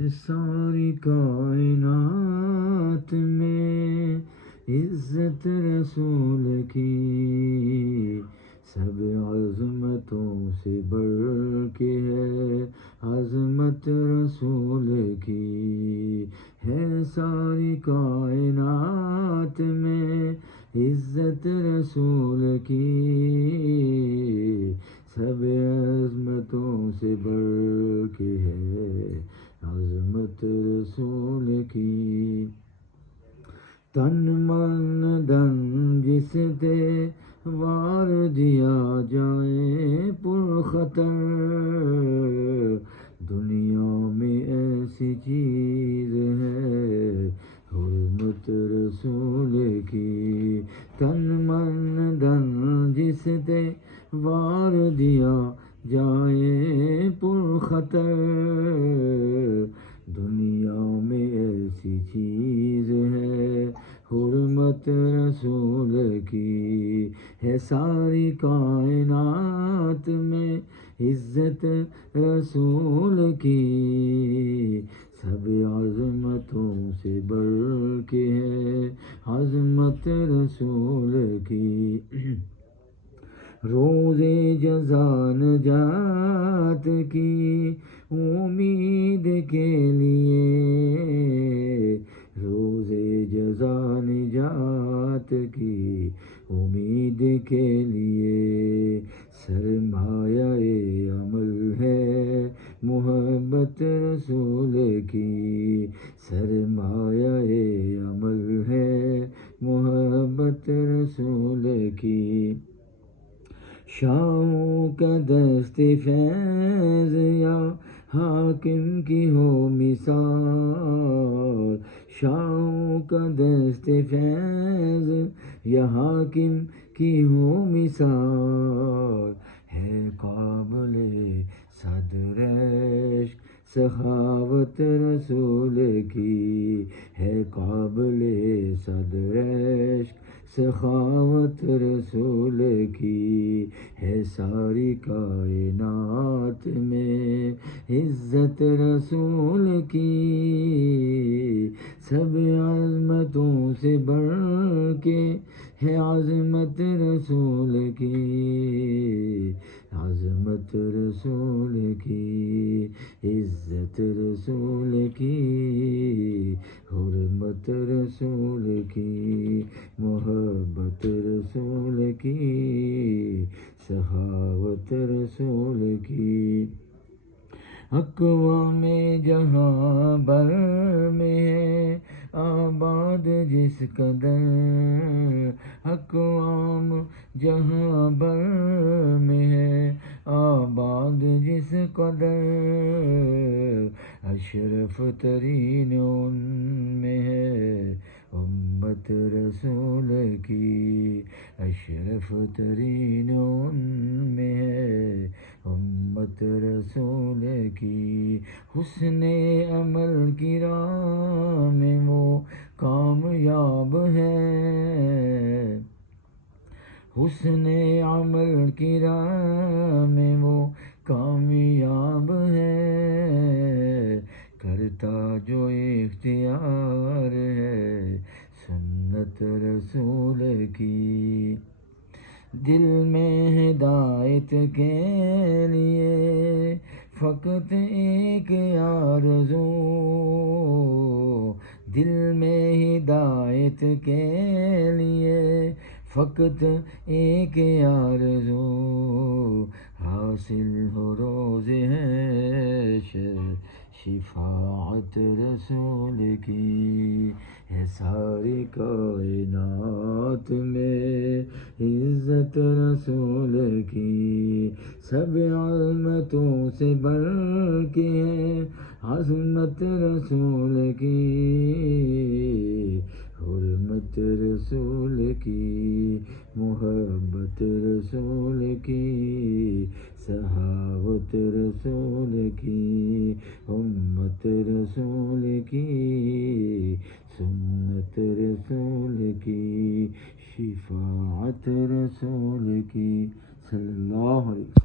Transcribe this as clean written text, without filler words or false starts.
ہے ساری کائنات میں عزت رسول کی، سب عظمتوں سے بڑھ کے ہے عظمت رسول کی، ہے ساری کائنات میں عزت رسول کی، سب عظمتوں سے بڑھ کے ہے عظمت رسول کی، تن من دن جس دے وار دیا جائے پرخطر، دنیا میں ایسی چیز ہے حرمت رسول کی، تن من دن جس دے وار دیا جائے پرخطر، دنیا میں ایسی چیز ہے حرمت رسول کی، ہے ساری کائنات میں عزت رسول کی، سب عظمتوں سے بڑھ کے ہے عظمت رسول کی، روز جزا نجات کی امید کے لیے، روز جزا نجات کی امید کے لیے، سرمایہ عمل ہے محبت رسول کی، سرمایہ عمل ہے محبت رسول کی، شاہوں کا دست فیض یا حاکم کی ہو مثال، شاہوں کا دست فیض یا حاکم کی ہو مثال، ہے قابل صدر عشق سخاوت رسول کی، ہے قابل صدر عشق سخاوت رسول کی، ہے ساری کائنات میں عزت رسول کی، سب عظمتوں سے بڑھ کے ہے عظمت رسول کی، عظمت رسول کی، عزت رسول کی، حرمت رسول کی، محبت رسول کی، سخاوت رسول کی، اقوام جہاں بر میں ہے آباد جس قدر، اقوام جہاں بر میں ہے آباد جس قدر، اشرف ترین ان میں ہے امت رسول کی، اشرف ترین ان میں ہے امت رسول کی، حسن عمل کی راہ میں وہ کامیاب ہے، حسن عمل کی راہ میں وہ کامیاب ہے، کرتا جو اختیار ہے سنت رسول کی، دل میں ہدایت کے لیے فقط ایک آرزو، دل میں ہدایت کے لیے فقط ایک آرزو، حاصل ہو روز حشر شفاعت رسول کی، ہے ساری کائنات میں عزت رسول کی، سب عظمتوں سے بڑھ کے ہے عظمت رسول کی، حرمت رسول کی، محبت رسول کی، سخاوت رسول کی، امت رسول کی، سنت رسول کی، شفاعت رسول کی، صلی اللہ علیہ وسلم۔